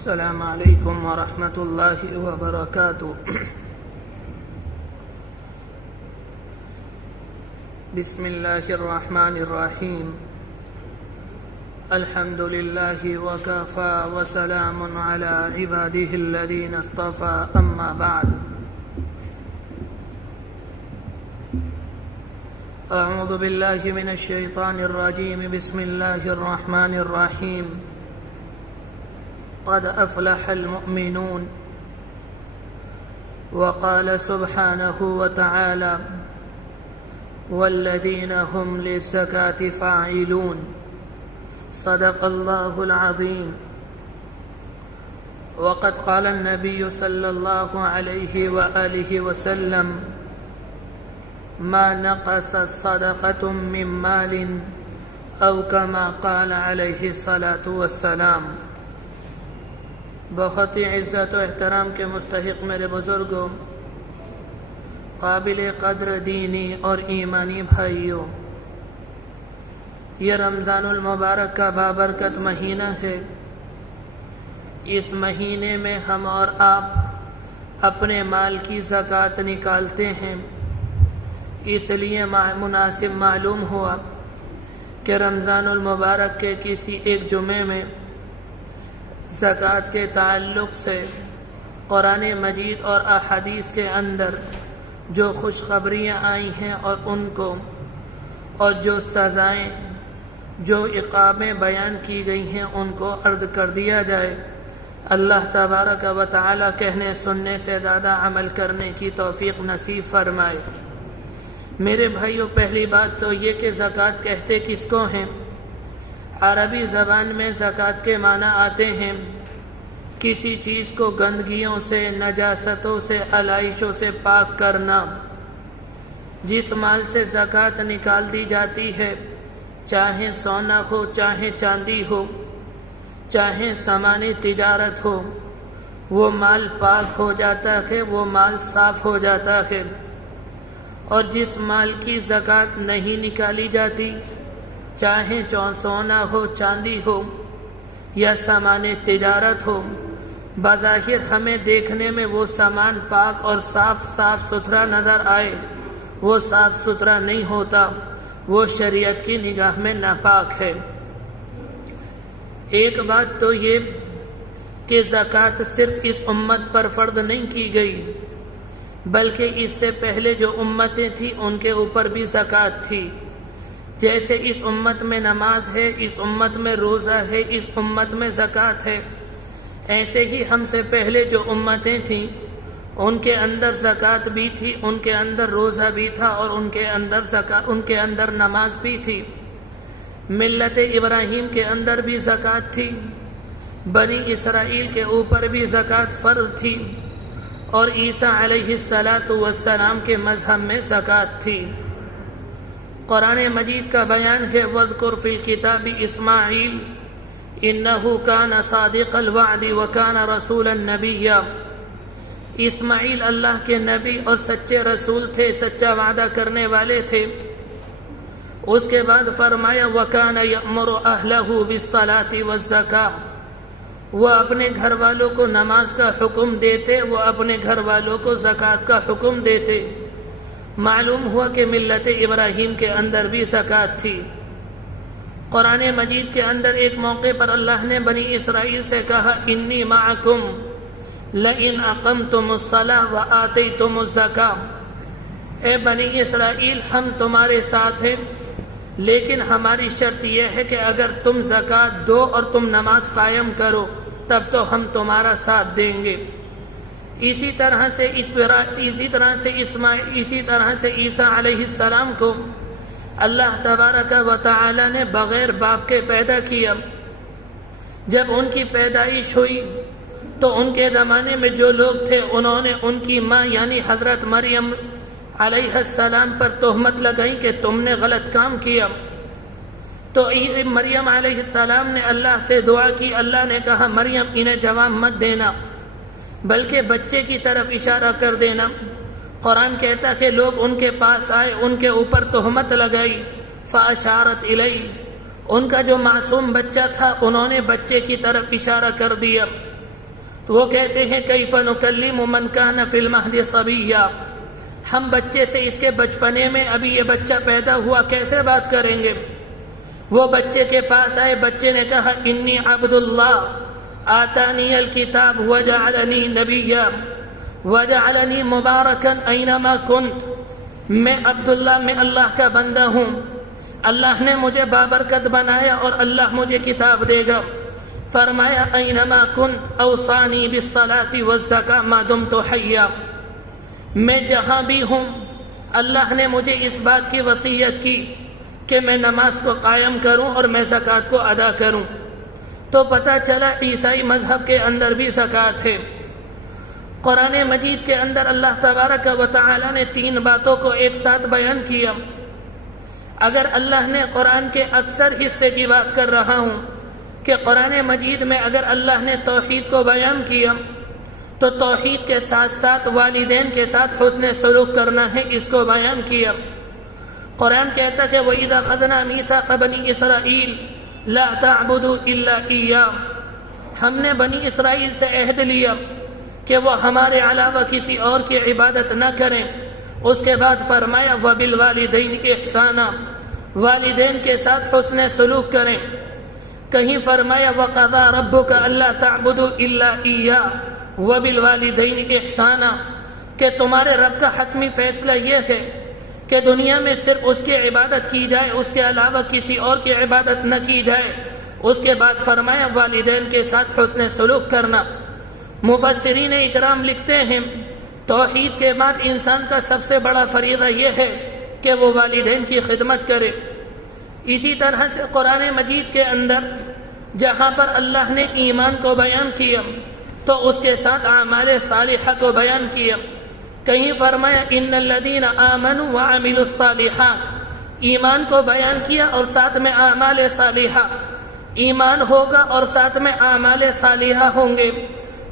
السلام علیکم ورحمۃ اللہ وبرکاتہ۔ بسم اللہ الرحمن الرحیم۔ الحمد للہ وکفی وسلام علی عبادہ الذین اصطفی، اما بعد۔ اعوذ باللہ من الشیطان الرجیم، بسم اللہ الرحمن الرحیم۔ قد افلح المؤمنون، وقال سبحانه وتعالى والذين هم للزكاة فاعلون، صدق الله العظيم۔ وقد قال النبي صلى الله عليه وآله وسلم ما نقص صدقة من مال أو كما قال عليه الصلاة والسلام۔ بہت ہی عزت و احترام کے مستحق میرے بزرگوں، قابل قدر دینی اور ایمانی بھائیوں، یہ رمضان المبارک کا بابرکت مہینہ ہے۔ اس مہینے میں ہم اور آپ اپنے مال کی زکوٰۃ نکالتے ہیں، اس لیے مناسب معلوم ہوا کہ رمضان المبارک کے کسی ایک جمعے میں زکوٰۃ کے تعلق سے قرآن مجید اور احادیث کے اندر جو خوشخبریاں آئی ہیں اور جو سزائیں، جو عقابیں بیان کی گئی ہیں ان کو عرض کر دیا جائے۔ اللہ تبارک و تعالی کہنے سننے سے زیادہ عمل کرنے کی توفیق نصیب فرمائے۔ میرے بھائیوں، پہلی بات تو یہ کہ زکوٰۃ کہتے کس کو ہیں؟ عربی زبان میں زکوٰۃ کے معنی آتے ہیں کسی چیز کو گندگیوں سے، نجاستوں سے، علائشوں سے پاک کرنا۔ جس مال سے زکوٰۃ نکال دی جاتی ہے، چاہے سونا ہو، چاہے چاندی ہو، چاہے سامان تجارت ہو، وہ مال پاک ہو جاتا ہے، وہ مال صاف ہو جاتا ہے۔ اور جس مال کی زکوٰۃ نہیں نکالی جاتی، چاہے سونا ہو، چاندی ہو یا سامان تجارت ہو، بظاہر ہمیں دیکھنے میں وہ سامان پاک اور صاف ستھرا نظر آئے، وہ صاف ستھرا نہیں ہوتا، وہ شریعت کی نگاہ میں ناپاک ہے۔ ایک بات تو یہ کہ زکوٰۃ صرف اس امت پر فرض نہیں کی گئی، بلکہ اس سے پہلے جو امتیں تھیں ان کے اوپر بھی زکوٰۃ تھی۔ جیسے اس امت میں نماز ہے، اس امت میں روزہ ہے، اس امت میں زکوٰۃ ہے، ایسے ہی ہم سے پہلے جو امتیں تھیں ان کے اندر زکوٰۃ بھی تھی، ان کے اندر روزہ بھی تھا، اور ان کے اندر نماز بھی تھی۔ ملت ابراہیم کے اندر بھی زکوٰۃ تھی، بنی اسرائیل کے اوپر بھی زکوٰۃ فرض تھی، اور عیسیٰ علیہ السلام کے مذہب میں زکوٰۃ تھی۔ قرآن مجید کا بیان ہے وَاذْكُرْ فِي الْكِتَابِ إِسْمَاعِيلَ إِنَّهُ كَانَ صَادِقَ الْوَعْدِ وَكَانَ رَسُولًا نَبِيًّا۔ اسماعیل اللہ کے نبی اور سچے رسول تھے، سچا وعدہ کرنے والے تھے۔ اس کے بعد فرمایا وَكَانَ يَأْمُرُ أَهْلَهُ بِالصَّلَاةِ وَالزَّكَاةِ، وہ اپنے گھر والوں کو نماز کا حکم دیتے، وہ اپنے گھر والوں کو زکوٰۃ کا حکم دیتے۔ معلوم ہوا کہ ملت ابراہیم کے اندر بھی زکوٰۃ تھی۔ قرآن مجید کے اندر ایک موقع پر اللہ نے بنی اسرائیل سے کہا انی معکم لئن اقمتم الصلاۃ وآتیتم الزکاۃ، اے بنی اسرائیل ہم تمہارے ساتھ ہیں، لیکن ہماری شرط یہ ہے کہ اگر تم زکوٰۃ دو اور تم نماز قائم کرو تب تو ہم تمہارا ساتھ دیں گے۔ اسی طرح سے عیسیٰ علیہ السلام کو اللہ تبارک و تعالی نے بغیر باپ کے پیدا کیا۔ جب ان کی پیدائش ہوئی تو ان کے زمانے میں جو لوگ تھے انہوں نے ان کی ماں یعنی حضرت مریم علیہ السلام پر تہمت لگائی کہ تم نے غلط کام کیا۔ تو مریم علیہ السلام نے اللہ سے دعا کی، اللہ نے کہا مریم انہیں جواب مت دینا بلکہ بچے کی طرف اشارہ کر دینا۔ قرآن کہتا کہ لوگ ان کے پاس آئے، ان کے اوپر تہمت لگائی، فاشارت الیہ، ان کا جو معصوم بچہ تھا انہوں نے بچے کی طرف اشارہ کر دیا۔ وہ کہتے ہیں کیف نکلم من کان فی المہد صبیا، ہم بچے سے اس کے بچپنے میں ابھی یہ بچہ پیدا ہوا کیسے بات کریں گے؟ وہ بچے کے پاس آئے، بچے نے کہا انی عبد اللہ آتانی الکتاب وجعلنی نبیا وجعلنی مبارکا اینما کنت، میں عبداللہ، میں اللہ کا بندہ ہوں، اللہ نے مجھے بابرکت بنایا اور اللہ مجھے کتاب دے گا۔ فرمایا اینما کنت اوصانی بالصلاة والزکاة ما دمت حیا، میں جہاں بھی ہوں اللہ نے مجھے اس بات کی وصیت کی کہ میں نماز کو قائم کروں اور میں زکوٰۃ کو ادا کروں۔ تو پتہ چلا عیسائی مذہب کے اندر بھی زکوٰۃ ہے۔ قرآن مجید کے اندر اللہ تبارک و تعالی نے 3 باتوں کو ایک ساتھ بیان کیا۔ اگر اللہ نے قرآن کے اکثر حصے کی بات کر رہا ہوں کہ قرآن مجید میں اگر اللہ نے توحید کو بیان کیا تو توحید کے ساتھ ساتھ والدین کے ساتھ حسن سلوک کرنا ہے، اس کو بیان کیا۔ قرآن کہتا کہ وَإِذَا أَخَذْنَا مِيثَاقَ بَنِي إِسْرَائِيلَ لَا تَعْبُدُوا إِلَّا إِيَّاهُ، ہم نے بنی اسرائیل سے عہد لیا کہ وہ ہمارے علاوہ کسی اور کی عبادت نہ کریں۔ اس کے بعد فرمایا وَبِالْوَالِدَيْنِ إِحْسَانًا، والدین کے ساتھ حسن سلوک کریں۔ کہیں فرمایا وَقَضَىٰ رَبُّكَ أَلَّا تَعْبُدُوا إِلَّا إِيَّاهُ وَبِالْوَالِدَيْنِ إِحْسَانًا، کہ تمہارے رب کا حتمی فیصلہ یہ ہے کہ دنیا میں صرف اس کی عبادت کی جائے، اس کے علاوہ کسی اور کی عبادت نہ کی جائے۔ اس کے بعد فرمایا والدین کے ساتھ حسن سلوک کرنا۔ مفسرین اکرام لکھتے ہیں توحید کے بعد انسان کا سب سے بڑا فریضہ یہ ہے کہ وہ والدین کی خدمت کرے۔ اسی طرح سے قرآن مجید کے اندر جہاں پر اللہ نے ایمان کو بیان کیا تو اس کے ساتھ اعمال صالحہ کو بیان کیا۔ کہیں فرمایا ان الذین آمنوا وعملوا الصالحات، ایمان کو بیان کیا اور ساتھ میں اعمال صالحہ۔ ایمان ہوگا اور ساتھ میں اعمال صالحہ ہوں گے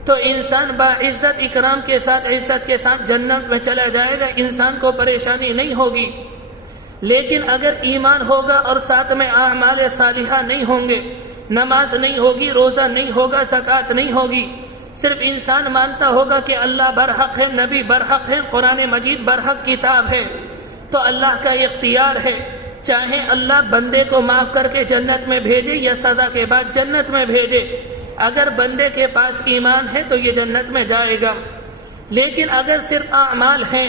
تو انسان باعزت اکرام کے ساتھ، عزت کے ساتھ جنت میں چلا جائے گا، انسان کو پریشانی نہیں ہوگی۔ لیکن اگر ایمان ہوگا اور ساتھ میں اعمال صالحہ نہیں ہوں گے، نماز نہیں ہوگی، روزہ نہیں ہوگا، زکوٰۃ نہیں ہوگی، صرف انسان مانتا ہوگا کہ اللہ برحق ہے، نبی برحق ہے، قرآن مجید برحق کتاب ہے، تو اللہ کا اختیار ہے، چاہے اللہ بندے کو معاف کر کے جنت میں بھیجے یا سزا کے بعد جنت میں بھیجے۔ اگر بندے کے پاس ایمان ہے تو یہ جنت میں جائے گا، لیکن اگر صرف اعمال ہیں،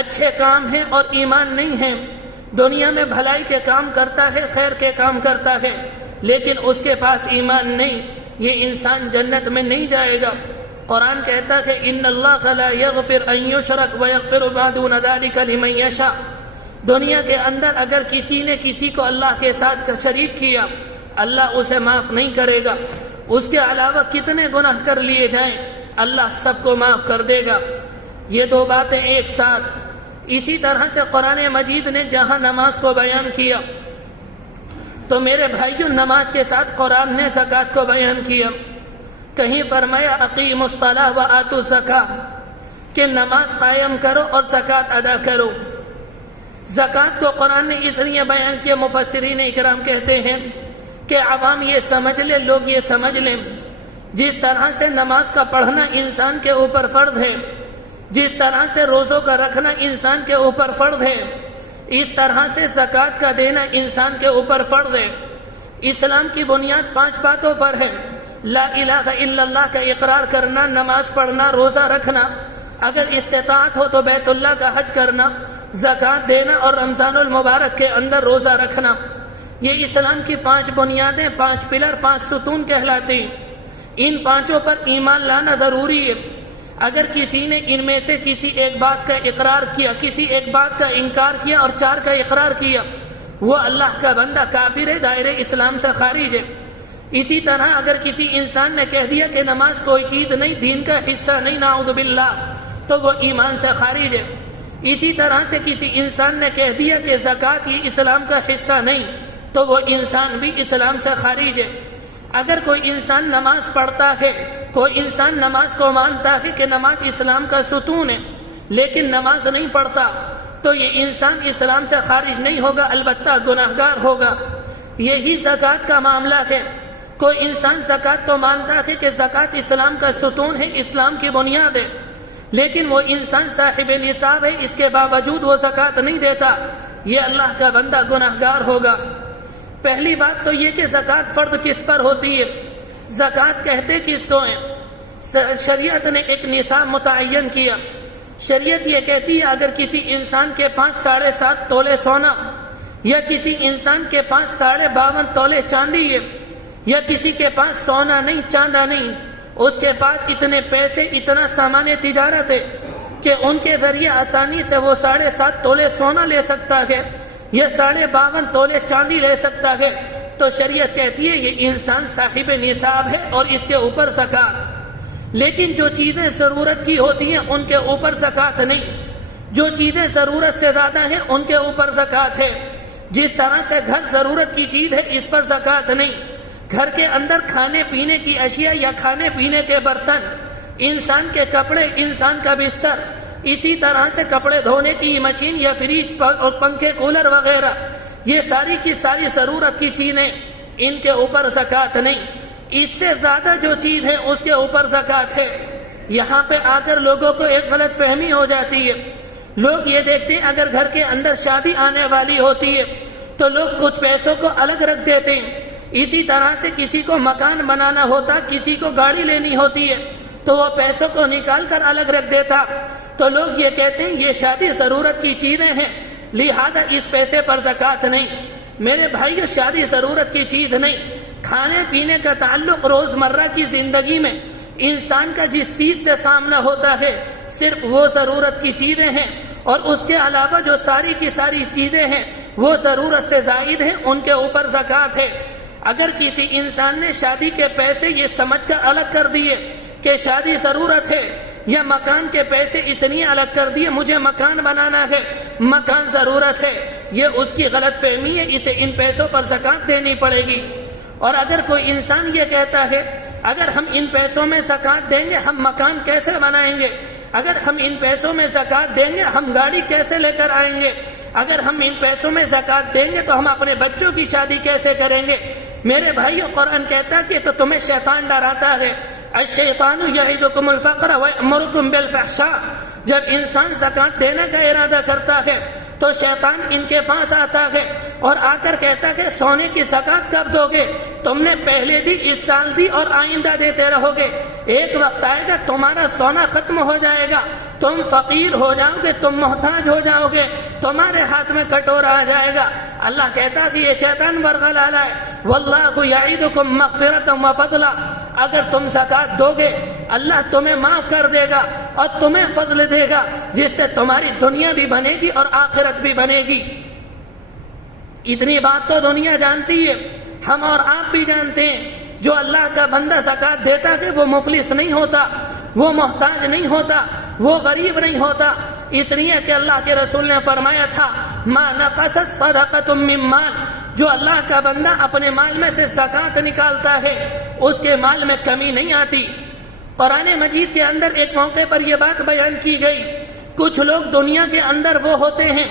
اچھے کام ہیں اور ایمان نہیں ہیں، دنیا میں بھلائی کے کام کرتا ہے، خیر کے کام کرتا ہے، لیکن اس کے پاس ایمان نہیں، یہ انسان جنت میں نہیں جائے گا۔ قرآن کہتا ہے ان اللہ لا یغفر ان یشرک ویغفر ما دون ذلک لمن یشاء، دنیا کے اندر اگر کسی نے کسی کو اللہ کے ساتھ شریک کیا اللہ اسے معاف نہیں کرے گا، اس کے علاوہ کتنے گناہ کر لیے جائیں اللہ سب کو معاف کر دے گا۔ یہ 2 باتیں ایک ساتھ۔ اسی طرح سے قرآن مجید نے جہاں نماز کو بیان کیا تو میرے بھائیوں نماز کے ساتھ قرآن نے زکوٰۃ کو بیان کیا۔ کہیں فرمایا اقیموا الصلاۃ وآتوا الزکاۃ، کہ نماز قائم کرو اور زکوٰۃ ادا کرو۔ زکوٰۃ کو قرآن نے اس لیے بیان کیا، مفسرین اکرام کہتے ہیں کہ عوام یہ سمجھ لے، لوگ یہ سمجھ لیں جس طرح سے نماز کا پڑھنا انسان کے اوپر فرض ہے، جس طرح سے روزوں کا رکھنا انسان کے اوپر فرض ہے، اس طرح سے زکوٰۃ کا دینا انسان کے اوپر فرض ہے۔ اسلام کی بنیاد 5 باتوں پر ہے، لا الہ الا اللہ کا اقرار کرنا، نماز پڑھنا، روزہ رکھنا، اگر استطاعت ہو تو بیت اللہ کا حج کرنا، زکوٰۃ دینا اور رمضان المبارک کے اندر روزہ رکھنا۔ یہ اسلام کی 5 بنیادیں، 5 پلر، 5 ستون کہلاتی ہیں۔ ان 5 پر ایمان لانا ضروری ہے۔ اگر کسی نے ان میں سے کسی ایک بات کا اقرار کیا، کسی ایک بات کا انکار کیا اور 4 کا اقرار کیا، وہ اللہ کا بندہ کافر ہے، دائرے اسلام سے خارج ہے۔ اسی طرح اگر کسی انسان نے کہہ دیا کہ نماز کوئی چیز نہیں، دین کا حصہ نہیں، نعوذ باللہ، تو وہ ایمان سے خارج ہے۔ اسی طرح سے کسی انسان نے کہہ دیا کہ زکوٰۃ یہ اسلام کا حصہ نہیں، تو وہ انسان بھی اسلام سے خارج ہے۔ اگر کوئی انسان نماز پڑھتا ہے، کوئی انسان نماز کو مانتا ہے کہ نماز اسلام کا ستون ہے، لیکن نماز نہیں پڑھتا، تو یہ انسان اسلام سے خارج نہیں ہوگا، البتہ گناہگار ہوگا۔ یہی زکوٰۃ کا معاملہ ہے۔ کوئی انسان زکوٰۃ تو مانتا ہے کہ زکوٰۃ اسلام کا ستون ہے، اسلام کی بنیاد ہے، لیکن وہ انسان صاحب نصاب ہے، اس کے باوجود وہ زکوٰۃ نہیں دیتا، یہ اللہ کا بندہ گناہگار ہوگا۔ پہلی بات تو یہ کہ زکوٰۃ فرض کس پر ہوتی ہے، زکوٰۃ کہتے کس کو ہیں؟ شریعت نے ایک نصاب متعین کیا۔ شریعت یہ کہتی ہے اگر کسی انسان کے پاس 7.5 تولے سونا، یا کسی انسان کے پاس 52.5 تولے چاندی ہے، یا کسی کے پاس سونا نہیں چاندہ نہیں، اس کے پاس اتنے پیسے، اتنا سامان تجارت ہے کہ ان کے ذریعے آسانی سے وہ 7.5 تولے سونا لے سکتا ہے یا 52.5 تولے چاندی لے سکتا ہے، تو شریعت کہتی ہے یہ انسان صاحب نصاب ہے اور اس کے اوپر زکوٰۃ۔ لیکن جو چیزیں ضرورت کی ہوتی ہیں ان کے اوپر زکوٰۃ نہیں، جو چیزیں ضرورت سے زیادہ ہیں ان کے اوپر زکوٰۃ ہے۔ جس طرح سے گھر ضرورت کی چیز ہے، اس پر زکوٰۃ نہیں۔ گھر کے اندر کھانے پینے کی اشیاء یا کھانے پینے کے برتن، انسان کے کپڑے، انسان کا بستر، اسی طرح سے کپڑے دھونے کی مشین یا فریج اور پنکھے کولر وغیرہ، یہ ساری کی ساری ضرورت کی چیزیں، ان کے اوپر زکوٰۃ نہیں۔ اس سے زیادہ جو چیز ہے اس کے اوپر زکوٰۃ ہے۔ یہاں پہ آ کر لوگوں کو ایک غلط فہمی ہو جاتی ہے۔ لوگ یہ دیکھتے ہیں اگر گھر کے اندر شادی آنے والی ہوتی ہے تو لوگ کچھ پیسوں کو الگ رکھ دیتے ہیں۔ اسی طرح سے کسی کو مکان بنانا ہوتا، کسی کو گاڑی لینی ہوتی ہے تو وہ پیسوں کو نکال کر الگ رکھ دیتا، تو لوگ یہ کہتے ہیں یہ شادی ضرورت کی چیزیں ہیں لہذا اس پیسے پر زکوٰۃ نہیں۔ میرے بھائیو، شادی ضرورت کی چیز نہیں، کھانے پینے کا تعلق روزمرہ کی زندگی میں انسان کا جس چیز سے سامنا ہوتا ہے صرف وہ ضرورت کی چیزیں ہیں، اور اس کے علاوہ جو ساری کی ساری چیزیں ہیں وہ ضرورت سے زائد ہیں، ان کے اوپر زکوٰۃ ہے۔ اگر کسی انسان نے شادی کے پیسے یہ سمجھ کر الگ کر دیے کہ شادی ضرورت ہے، یا مکان کے پیسے اس لیے الگ کر دیے مجھے مکان بنانا ہے، مکان ضرورت ہے، یہ اس کی غلط فہمی ہے، اسے ان پیسوں پر زکوٰۃ دینی پڑے گی۔ اور اگر کوئی انسان یہ کہتا ہے اگر ہم ان پیسوں میں زکوٰۃ دیں گے ہم مکان کیسے بنائیں گے، اگر ہم ان پیسوں میں زکوٰۃ دیں گے ہم گاڑی کیسے لے کر آئیں گے، اگر ہم ان پیسوں میں زکوٰۃ دیں گے تو ہم اپنے بچوں کی شادی کیسے کریں گے، میرے بھائیو قرآن کہتا ہے کہ تو تمہیں شیطان ڈراتا ہے، الشیطان یعدکم الفقر ویأمرکم بالفحشاء۔ جب انسان زکوٰۃ دینے کا ارادہ کرتا ہے تو شیطان ان کے پاس آتا ہے اور آ کر کہتا ہے کہ سونے کی زکوٰۃ کب دو گے، تم نے پہلے دی، اس سال دی اور آئندہ دیتے رہو گے، ایک وقت آئے گا تمہارا سونا ختم ہو جائے گا، تم فقیر ہو جاؤ گے، تم محتاج ہو جاؤ گے، تمہارے ہاتھ میں کٹورا آ جائے گا۔ اللہ کہتا کہ یہ شیطان برغلالہ ہے، واللہ یعدکم مغفرۃ وفضلا، اگر تم زکوٰۃ دو گے اللہ تمہیں معاف کر دے گا اور تمہیں فضل دے گا جس سے تمہاری دنیا بھی بنے گی اور آخرت بھی بنے گی۔ اتنی بات تو دنیا جانتی ہے، ہم اور آپ بھی جانتے ہیں، جو اللہ کا بندہ زکوٰۃ دیتا ہے وہ مفلس نہیں ہوتا، وہ محتاج نہیں ہوتا، وہ غریب نہیں ہوتا، اس لیے کہ اللہ کے رسول نے فرمایا تھا ما نقصت صدقۃ من مال، جو اللہ کا بندہ اپنے مال میں سے زکوٰۃ نکالتا ہے اس کے مال میں کمی نہیں آتی۔ قرآن مجید کے اندر ایک موقع پر یہ بات بیان کی گئی، کچھ لوگ دنیا کے اندر وہ ہوتے ہیں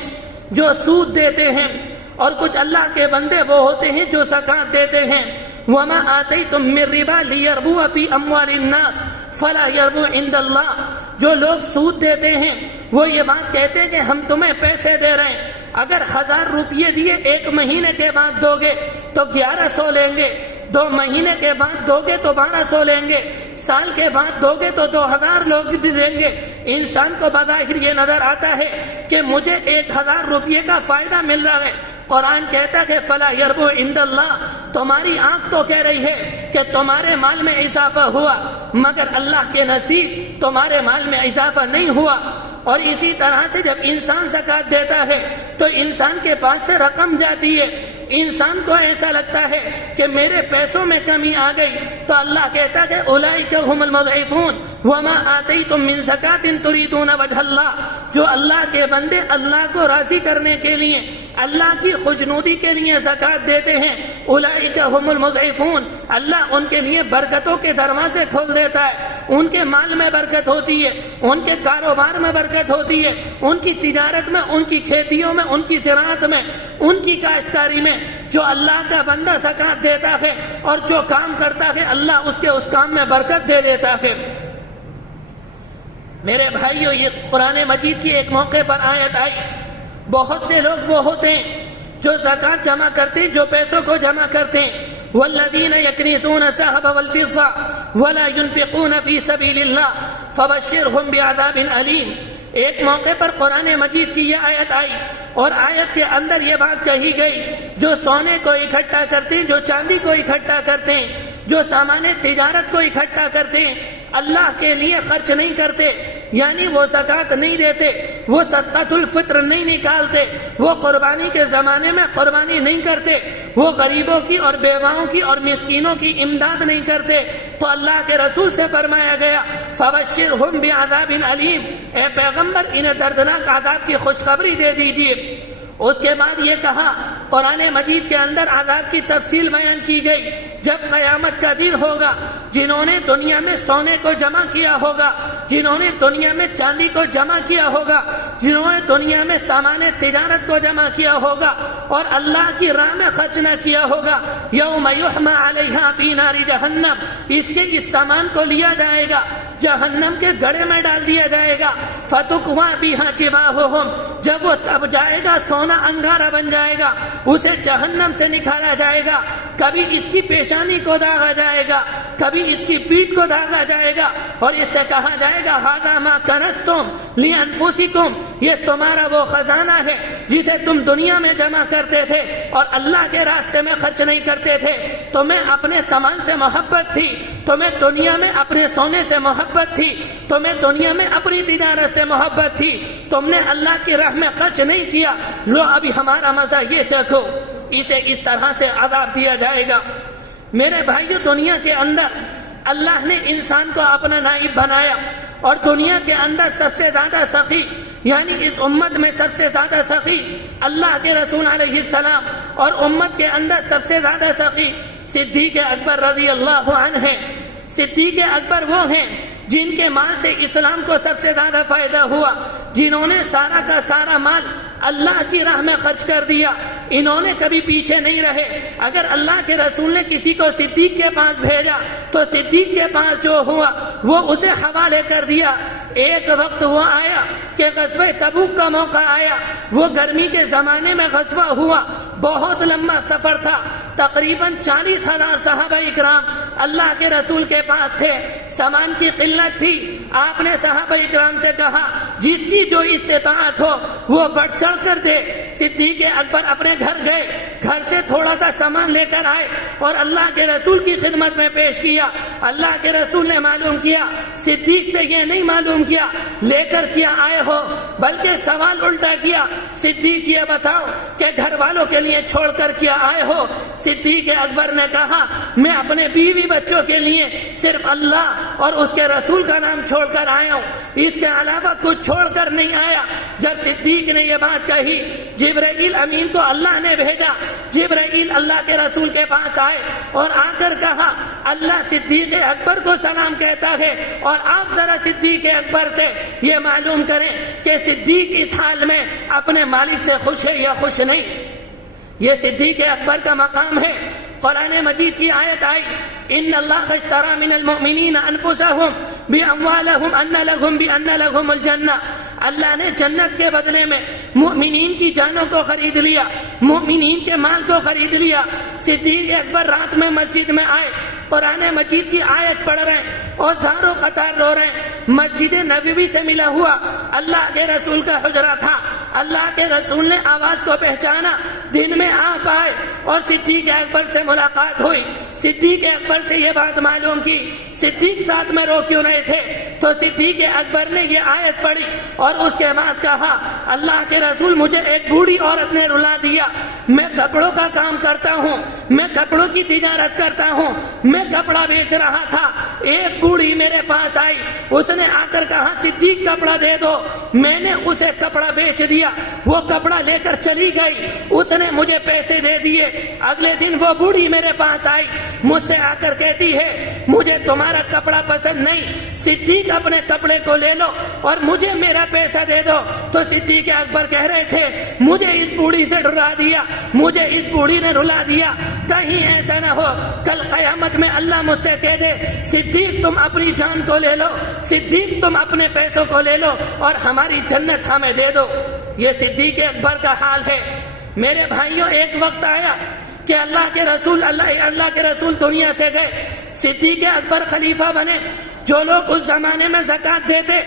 جو سود دیتے ہیں، اور کچھ اللہ کے بندے وہ ہوتے ہیں جو زکوٰۃ دیتے ہیں۔ وما آتیتم من ربا لیربو فی اموال الناس فلا یربو عند اللہ، جو لوگ سود دیتے ہیں وہ یہ بات کہتے ہیں کہ ہم تمہیں پیسے دے رہے ہیں، اگر 1000 روپیے دیے 1 مہینے کے بعد دو گے تو 1100 لیں گے، 2 مہینے کے بعد دو گے تو 1200 لیں گے، سال کے بعد دو گے تو 2000 لوگ دیں گے۔ انسان کو بظاہر یہ نظر آتا ہے کہ مجھے 1000 روپیے کا فائدہ مل رہا ہے، قرآن کہتا ہے کہ فلا یربو عند اللہ، تمہاری آنکھ تو کہہ رہی ہے کہ تمہارے مال میں اضافہ ہوا، مگر اللہ کے نزدیک تمہارے مال میں اضافہ نہیں ہوا۔ اور اسی طرح سے جب انسان زکوٰۃ دیتا ہے تو انسان کے پاس سے رقم جاتی ہے، انسان کو ایسا لگتا ہے کہ میرے پیسوں میں کمی آ گئی، تو اللہ کہتا ہے اولئک هم المضعفون وما آتیتم من زکاۃ تریدون وجہ اللہ، جو اللہ کے بندے اللہ کو راضی کرنے کے لیے، اللہ کی خوشنودی کے لیے زکوٰۃ دیتے ہیں، اولئک هم المضعفون، اللہ ان کے لیے برکتوں کے دروازے کھول دیتا ہے۔ ان کے مال میں برکت ہوتی ہے، ان کے کاروبار میں برکت ہوتی ہے، ان کی تجارت میں، ان کی کھیتیوں میں، ان کی زراعت میں، ان کی کاشتکاری میں۔ جو اللہ کا بندہ زکوٰۃ دیتا ہے اور جو کام کرتا ہے اللہ اس کے اس کام میں برکت دے دیتا ہے۔ میرے بھائیو، یہ قرآن مجید کی ایک موقع پر آیت آئی۔ بہت سے لوگ وہ ہوتے ہیں جو زکوٰۃ جمع کرتے ہیں، جو پیسوں کو جمع کرتے ہیں۔ والذین یکنزون الذھب والفضة ولا ينفقون فی سبیل اللہ فبشرهم بعذاب علیم۔ ایک موقع پر قرآن مجید کی یہ آیت آئی اور آیت کے اندر یہ بات کہی گئی، جو سونے کو اکٹھا کرتے ہیں، جو چاندی کو اکٹھا کرتے ہیں، جو سامان تجارت کو اکٹھا کرتے ہیں، اللہ کے لیے خرچ نہیں کرتے، یعنی وہ زکوٰۃ نہیں دیتے، وہ صدقۃ الفطر نہیں نکالتے، وہ قربانی کے زمانے میں قربانی نہیں کرتے، وہ غریبوں کی اور بیواؤں کی اور مسکینوں کی امداد نہیں کرتے، تو اللہ کے رسول سے فرمایا گیا فبشرہم بعذاب علیم، اے پیغمبر انہیں دردناک عذاب کی خوشخبری دے دیجیے۔ اس کے بعد یہ کہا، قرآن مجید کے اندر عذاب کی تفصیل بیان کی گئی۔ جب قیامت کا دن ہوگا، جنہوں نے دنیا میں سونے کو جمع کیا ہوگا، جنہوں نے دنیا میں چاندی کو جمع کیا ہوگا، جنہوں نے دنیا میں سامان تجارت کو جمع کیا ہوگا اور اللہ کی راہ میں خرچ نہ کیا ہوگا، یوم یحمى علیہا فی نار جہنم، اس سامان کو لیا جائے گا، جہنم کے گڑھے میں ڈال دیا جائے گا، فتکویٰ بہا جباہہم، جب وہ تب جائے گا سونا انگارہ بن جائے گا، اسے جہنم سے نکالا جائے گا، کبھی اس کی پیشانی کو داغا جائے گا، کبھی اس کی پیٹھ کو داغا جائے گا، اور اس سے کہا جائے گا ھذا ما کنزتم لانفسکم، یہ تمہارا وہ خزانہ ہے جسے تم دنیا میں جمع کرتے تھے اور اللہ کے راستے میں خرچ نہیں کرتے تھے۔ تمہیں اپنے سامان سے محبت تھی، تمہیں دنیا میں اپنے سونے سے محبت تھی، تمہیں دنیا میں اپنی تجارت سے محبت تھی، تم نے اللہ کی راہ میں خرچ نہیں کیا، لو ابھی ہمارا مزہ یہ چکھو۔ اسے اس طرح سے عذاب دیا جائے گا۔ میرے بھائیو، دنیا کے اندر اللہ نے انسان کو اپنا نائب بنایا اور دنیا کے اندر سب سے زیادہ سخی، یعنی اس امت میں سب سے زیادہ سخی اللہ کے رسول علیہ السلام، اور امت کے اندر سب سے زیادہ سخی صدیق اکبر رضی اللہ عنہ ہیں۔ صدیق اکبر وہ ہیں جن کے مال سے اسلام کو سب سے زیادہ فائدہ ہوا، جنہوں نے سارا کا سارا مال اللہ کی راہ میں خرچ کر دیا، انہوں نے کبھی پیچھے نہیں رہے۔ اگر اللہ کے رسول نے کسی کو صدیق کے پاس بھیجا تو صدیق کے پاس جو ہوا وہ اسے حوالے کر دیا۔ ایک وقت وہ آیا کہ غزوہ تبوک کا موقع آیا، وہ گرمی کے زمانے میں غزوہ ہوا، بہت لمبا سفر تھا، تقریباً 40,000 صحابہ اکرام اللہ کے رسول کے پاس تھے، سامان کی قلت تھی۔ آپ نے صحابہ اکرام سے کہا جس کی جو استطاعت ہو وہ بڑھ چڑھ کر دے۔ صدیق اکبر اپنے گھر گئے، گھر سے تھوڑا سا سامان لے کر آئے اور اللہ کے رسول کی خدمت میں پیش کیا۔ اللہ کے رسول نے معلوم کیا، صدیق سے یہ نہیں معلوم کیا لے کر کیا آئے ہو، بلکہ سوال الٹا کیا، صدیق یہ بتاؤ کہ گھر والوں کے لیے چھوڑ کر کیا آئے ہو؟ صدیق اکبر نے کہا میں اپنے بیوی بچوں کے لیے صرف اللہ اور اس کے رسول کا نام چھوڑ کر آیا ہوں، اس کے علاوہ کچھ چھوڑ کر نہیں آیا۔ جب صدیق نے یہ بات کہی، جبرائیل امین کو اللہ نے بھیجا، جبرائیل اللہ کے رسول کے پاس آئے اور آ کر کہا اللہ صدیق اکبر کو سلام کہتا ہے، اور آپ ذرا صدیق اکبر سے یہ معلوم کریں کہ صدیق اس حال میں اپنے مالک سے خوش ہے یا خوش نہیں۔ یہ صدیق اکبر کا مقام ہے۔ قرآن مجید کی آیت آئی ان اللہ اشترى من المؤمنین انفسهم باموالهم ان لهم الجنہ، اللہ نے جنت کے بدلے میں مؤمنین کی جانوں کو خرید لیا، مؤمنین کے مال کو خرید لیا۔ صدیق اکبر رات میں مسجد میں آئے، قرآن مجید کی آیت پڑھ رہے ہیں اور زاروں قطار رو رہے ہیں۔ مسجد نبوی سے ملا ہوا اللہ کے رسول کا حجرہ تھا، اللہ کے رسول نے آواز کو پہچانا، دن میں آپ آئے اور صدیق اکبر سے ملاقات ہوئی۔ صدیق اکبر سے یہ بات معلوم کی، صدیق ساتھ میں رو کیوں رہے تھے؟ تو صدیق اکبر نے یہ آیت پڑھی اور اس کے بعد کہا اللہ کے رسول مجھے ایک بوڑھی عورت نے رلا دیا، میں کپڑوں کا کام کرتا ہوں، میں کپڑوں کی تجارت کرتا ہوں، میں کپڑا بیچ رہا تھا، ایک بوڑھی میرے پاس آئی، اس نے آ کر کہا صدیق کپڑا دے دو، میں نے اسے کپڑا بیچ دیا، وہ کپڑا لے کر چلی گئی، اس نے مجھے پیسے دے دیے۔ اگلے دن وہ بوڑھی میرے پاس آئی مجھ سے آ کر کہتی ہے مجھے تمہارا کپڑا پسند نہیں، صدیق اپنے کپڑے کو لے لو اور مجھے میرا پیسہ دے دو. تو صدیق اکبر کہہ رہے تھے مجھے اس بوڑھی سے ڈرا دیا، مجھے اس بوڑھی نے رلا دیا، کہیں ایسا نہ ہو کل قیامت میں اللہ مجھ سے کہہ دے صدیق تم اپنی جان کو لے لو، صدیق تم اپنے پیسوں کو لے لو اور ہماری جنت ہمیں دے دو. یہ صدیق اکبر کا حال ہے. میرے بھائیوں، ایک وقت آیا کہ اللہ کے رسول دنیا سے گئے، صدیق اکبر خلیفہ بنے. جو لوگ اس زمانے میں زکوٰۃ دیتے،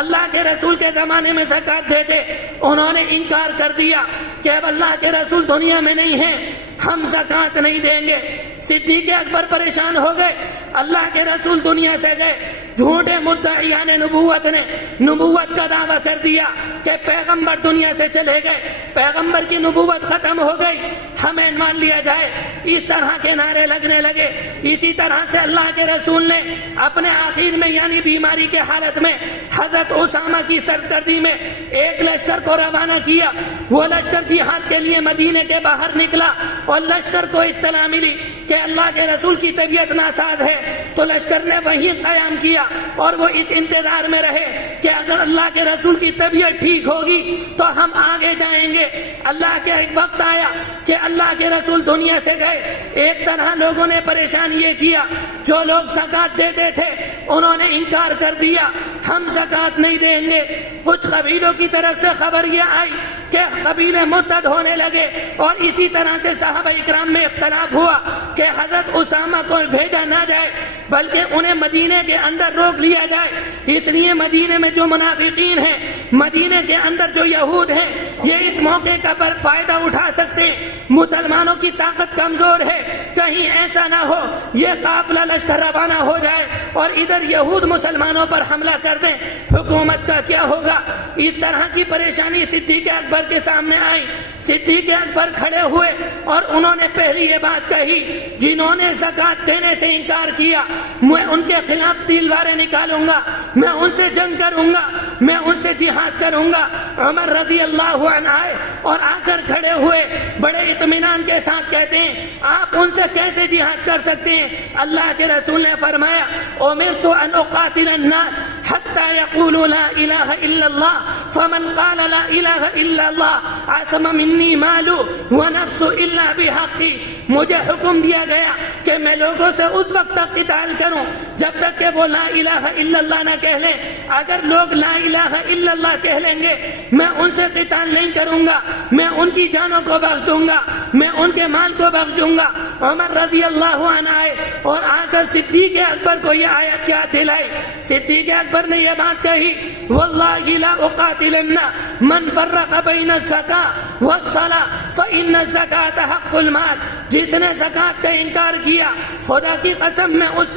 اللہ کے رسول کے زمانے میں زکوٰۃ دیتے، انہوں نے انکار کر دیا کہ اب اللہ کے رسول دنیا میں نہیں ہیں، ہم زکوٰۃ نہیں دیں گے. صدیق اکبر پریشان ہو گئے. اللہ کے رسول دنیا سے گئے، جھوٹے مدعیان نبوت نے نبوت کا دعویٰ کر دیا کہ پیغمبر دنیا سے چلے گئے، پیغمبر کی نبوت ختم ہو گئی، ہمیں مان لیا جائے. اس طرح کے نعرے لگنے لگے. اسی طرح سے اللہ کے رسول نے اپنے آخر میں یعنی بیماری کے حالت میں حضرت اسامہ کی سرکردی میں ایک لشکر کو روانہ کیا. وہ لشکر جہاد کے لیے مدینے کے باہر نکلا اور لشکر کو اطلاع ملی کہ اللہ کے رسول کی طبیعت ناساز ہے. تو لشکر نے وہیں قیام کیا اور وہ اس انتظار میں رہے کہ اگر اللہ کے رسول کی طبیعت ٹھیک ہوگی تو ہم آگے جائیں گے. اللہ کے ایک وقت آیا کہ اللہ کے رسول دنیا سے گئے. ایک طرح لوگوں نے پریشان یہ کیا، جو لوگ زکوٰۃ دیتے تھے انہوں نے انکار کر دیا، ہم زکوٰۃ نہیں دیں گے. کچھ قبیلوں کی طرف سے خبر یہ آئی کہ قبیلے مرتد ہونے لگے اور اسی طرح سے صحابہ اکرام میں اختلاف ہوا کہ حضرت اسامہ کو بھیجا نہ جائے بلکہ انہیں مدینے کے اندر روک لیا جائے. اس لیے مدینے میں جو منافقین ہیں، مدینے کے اندر جو یہود ہیں، یہ اس موقع کا پر فائدہ اٹھا سکتے ہیں. مسلمانوں کی طاقت کمزور ہے، کہیں ایسا نہ ہو یہ قافلہ لشکر روانہ ہو جائے اور ادھر یہود مسلمانوں پر حملہ کر دیں، حکومت کا کیا ہوگا. اس طرح کی پریشانی صدیق اکبر کے سامنے آئی. صدیق اکبر کھڑے ہوئے اور انہوں نے پہلی یہ بات کہی، جنہوں نے زکوٰۃ دینے سے انکار کیا میں ان کے خلاف تلواریں نکالوں گا، میں ان سے جنگ کروں گا، میں ان سے جہاد کروں گا. عمر رضی اللہ عنہ آئے اور آ کر کھڑے ہوئے، بڑے اطمینان کے ساتھ کہتے ہیں آپ ان سے کیسے جہاد کر سکتے ہیں. اللہ کے رسول نے فرمایا امرت ان اقاتل الناس حتى يقولوا لا اله الا الله فمن قال لا اله الا الله عصم مني ماله ونفسه الا بحقه. مجھے حکم دیا گیا کہ میں لوگوں سے اس وقت تک قتال کروں جب تک کہ وہ لا الہ الا اللہ نہ کہہ لیں. اگر لوگ لا الہ الا اللہ کہہ لیں گے میں ان سے قتال نہیں کروں گا، میں ان کی جانوں کو بخش دوں گا، میں ان کے مال کو بخش دوں گا. عمر رضی اللہ عنہ آئے اور آ کر صدیق اکبر کو یہ آیت یاد دلائی. صدیق اکبر نے یہ بات کہی واللہ لا اقاتلن من فرق بین الزکاۃ والصلاۃ فإن الزکاۃ حق المال. جس نے زکوٰۃ کا انکار کیا خدا کی قسم میں اس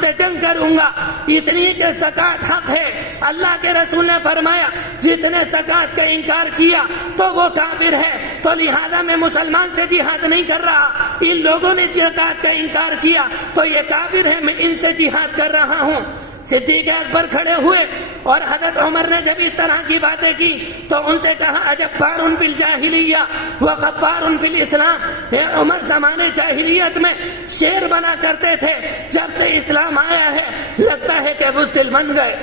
سے جنگ کروں گا، اس لیے کہ زکوٰۃ حق ہے. اللہ کے رسول نے فرمایا جس نے زکوٰۃ کا انکار کیا تو وہ کافر ہے، تو لہذا میں مسلمان سے جہاد نہیں کر رہا. ان لوگوں نے زکوٰۃ کا انکار کیا تو یہ کافر ہے، میں ان سے جہاد کر رہا ہوں. صدیق اکبر کھڑے ہوئے اور حضرت عمر نے جب اس طرح کی باتیں کی تو ان سے کہا اجبار فی الجاہلیہ وغفار فی الاسلام. اے عمر زمانے جاہلیت میں شیر بنا کرتے تھے، جب سے اسلام آیا ہے لگتا ہے کہ بزدل بن گئے.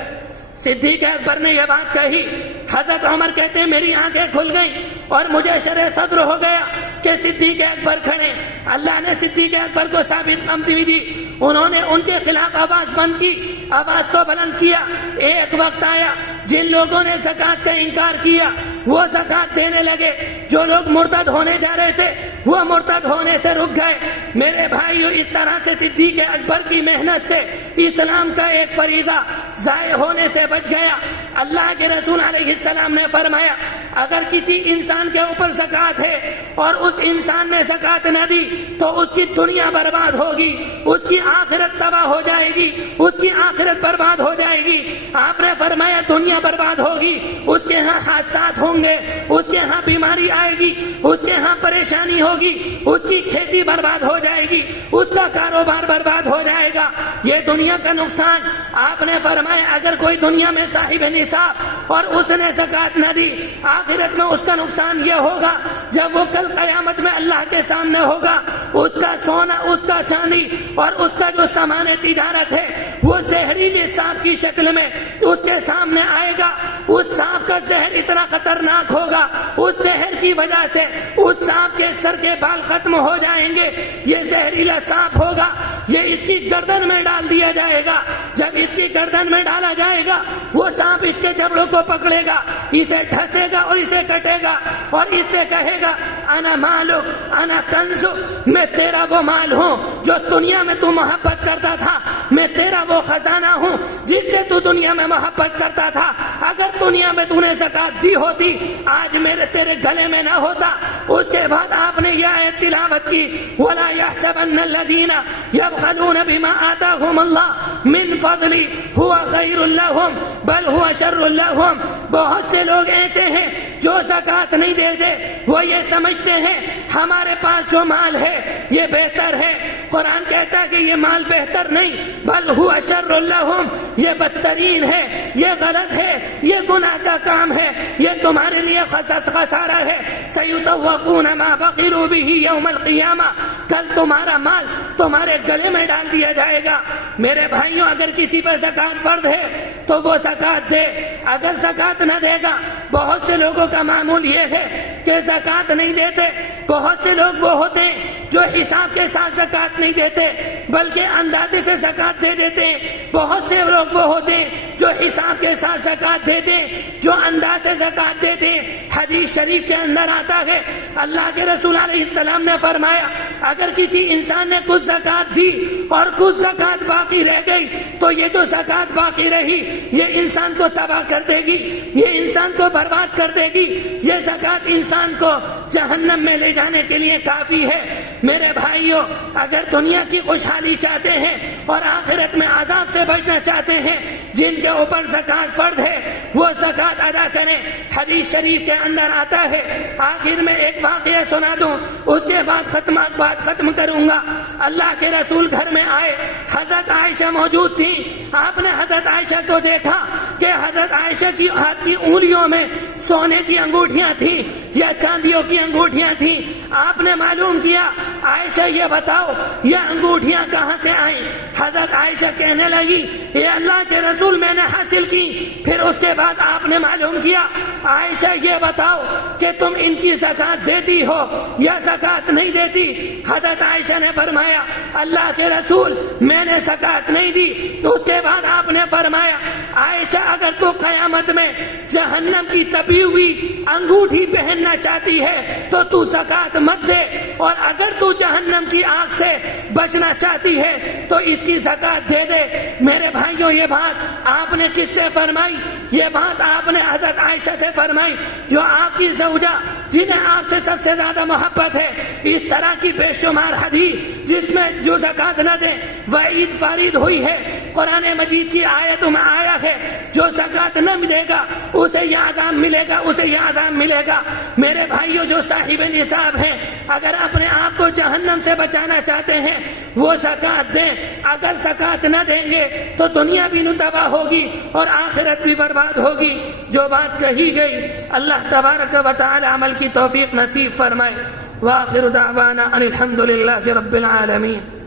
صدیق اکبر نے یہ بات کہی. حضرت عمر کہتے ہیں میری آنکھیں کھل گئیں اور مجھے شرح صدر ہو گیا کہ صدیق اکبر کھڑے. اللہ نے صدیق اکبر کو ثابت قدمی دی. انہوں نے ان کے خلاف آواز بند کی، آواز کو بلند کیا. ایک وقت آیا جن لوگوں نے زکوٰۃ کا انکار کیا وہ زکوٰۃ دینے لگے. جو لوگ مرتد ہونے جا رہے تھے وہ مرتد ہونے سے رک گئے. میرے بھائیو، اس طرح سے صدیق اکبر کی محنت سے اسلام کا ایک فریضہ ضائع ہونے سے بچ گیا. اللہ کے رسول علیہ السلام نے فرمایا اگر کسی انسان کے اوپر زکوٰۃ ہے اور اس انسان نے زکوٰۃ نہ دی تو اس کی دنیا برباد ہوگی، اس کی آخرت تباہ ہو جائے گی، اس کی آخرت برباد ہو جائے گی. آپ نے فرمایا دنیا برباد ہوگی، اس کے ہاں حادثات ہوں گے، اس کے ہاں بیماری آئے گی، اس کے ہاں پریشانی ہوگی، اس کی کھیتی برباد ہو جائے گی، اس کا کاروبار برباد ہو جائے گا. یہ دنیا کا نقصان. آپ نے فرمایا اگر کوئی دنیا میں صاحب نصاب اور اس نے زکوٰۃ نہ دی، آپ آخرت میں اس کا نقصان یہ ہوگا جب وہ کل قیامت میں اللہ کے سامنے ہوگا، اس کا سونا، اس کا چاندی اور اس کا جو سامان تجارت ہے وہ زہریلے سانپ کی شکل میں اس کے سامنے آئے گا۔ اس سانپ کا زہر اتنا خطرناک ہوگا، اس زہر کی وجہ سے اس سانپ کے سر کے بال ختم ہو جائیں گے۔ یہ زہریلا سانپ ہوگا، یہ اس کی گردن میں ڈال دیا جائے گا۔ جب اس کی گردن میں ڈالا جائے گا وہ سانپ اس کے جبڑوں کو پکڑے گا، اسے ڈھسے گا اور اسے کٹے گا اور اس سے کہے گا انا مالک انا کنزک، میں تیرا وہ مال ہوں جو دنیا میں تو محبت کرتا تھا، میں تیرا وہ خزانہ ہوں جس سے تو دنیا میں محبت کرتا تھا۔ اگر دنیا میں تو نے زکات دی ہوتی آج میرے تیرے گلے میں نہ ہوتا۔ اس کے بعد آپ نے یہ آیت تلاوت کی وَلَا يَحْسَبَنَّ الَّذِينَ يَبْخَلُونَ بِمَا آتَاهُمُ اللَّهُ مِنْ فَضْلِهِ هُوَ خَيْرٌ لَهُمْ بَلْ هُوَ شَرٌّ لَهُمْ۔ بہت سے لوگ ایسے ہیں جو زکات نہیں دیتے، وہ یہ سمجھتے ہیں ہمارے پاس جو مال ہے یہ بہتر ہے۔ قرآن کہتا ہے کہ یہ مال بہتر نہیں، بل هو شر لهم، یہ بدترین ہے، یہ غلط ہے، یہ گناہ کا کام ہے، یہ تمہارے لیے خسارہ ہے۔ سیطوقون ما بخلوا به یوم القیامہ، کل تمہارا مال تمہارے گلے میں ڈال دیا جائے گا۔ میرے بھائیوں، اگر کسی پر زکات فرض ہے تو وہ زکات دے، اگر زکات نہ دے گا، بہت سے لوگوں کا معمول یہ ہے کہ زکات نہیں دیتے۔ بہت سے لوگ وہ ہوتے ہیں جو حساب کے ساتھ زکات نہیں دیتے بلکہ اندازے سے زکات دے دیتے ہیں۔ بہت سے لوگ وہ ہوتے ہیں جو حساب کے ساتھ زکات دیتے ہیں، جو انداز سے زکات دیتے ہیں۔ حدیث شریف کے اندر آتا ہے اللہ کے رسول علیہ السلام نے فرمایا اگر کسی انسان نے کچھ زکات دی اور کچھ زکات باقی رہ گئی تو یہ جو زکات باقی رہی یہ انسان کو تباہ کر دے گی، یہ انسان کو برباد کر دے گی، یہ زکات انسان کو جہنم میں لے جانے کے لیے کافی ہے۔ میرے بھائیوں، اگر دنیا کی خوشحالی چاہتے ہیں اور آخرت میں عذاب سے بچنا چاہتے ہیں، جن کے اوپر زکات فرض ہے وہ زکات ادا کریں۔ حدیث شریف کے اندر آتا ہے، آخر میں ایک واقعہ سنا دوں اس کے بعد بات ختم کروں گا۔ اللہ کے رسول گھر میں آئے، حضرت عائشہ موجود تھی۔ آپ نے حضرت عائشہ کو دیکھا کہ حضرت عائشہ کی ہاتھ کی انگلیوں میں سونے کی انگوٹھیاں تھیں یا چاندیوں کی انگوٹھیاں تھیں۔ آپ نے معلوم کیا عائشہ یہ بتاؤ یہ انگوٹھیاں کہاں سے آئیں؟ حضرت عائشہ کہنے لگی اے اللہ کے رسول میں نے حاصل کی۔ پھر اس کے بعد آپ نے معلوم کیا عائشہ یہ بتاؤ کہ تم ان کی زکات دیتی ہو یا زکات نہیں دیتی؟ حضرت عائشہ نے فرمایا اللہ کے رسول میں نے زکات نہیں دی۔ اس کے بعد آپ نے فرمایا عائشہ اگر تو قیامت میں جہنم کی تپی ہوئی انگوٹھی پہننا چاہتی ہے تو تو زکات مت دے، اور اگر تو جہنم کی آگ سے بچنا چاہتی ہے تو اس کی زکات دے دے۔ میرے بھائیوں، یہ بات آپ نے کس سے فرمائی؟ یہ بات آپ نے حضرت عائشہ سے فرمائی جو آپ کی زوجہ، جنہیں آپ سے سب سے زیادہ محبت ہے۔ اس طرح کی بے شمار حدیث جس میں جو زکات نہ دے وعید فارد ہوئی ہے۔ قرآن مجید کی آیتوں میں آیا ہے جو زکات نہ ملے گا اسے یہ عذاب ملے گا، اسے یہ عذاب ملے گا۔ میرے بھائیوں، جو صاحب نصاب ہیں اگر اپنے آپ کو جہنم سے بچانا چاہتے ہیں وہ زکات دیں۔ اگر زکات نہ دیں گے تو دنیا بھی تباہ ہوگی اور آخرت بھی برباد ہوگی۔ جو بات کہی گئی اللہ تبارک و تعالی عمل کی توفیق نصیب فرمائے۔ وآخر دعوانا ان الحمد للہ رب العالمین۔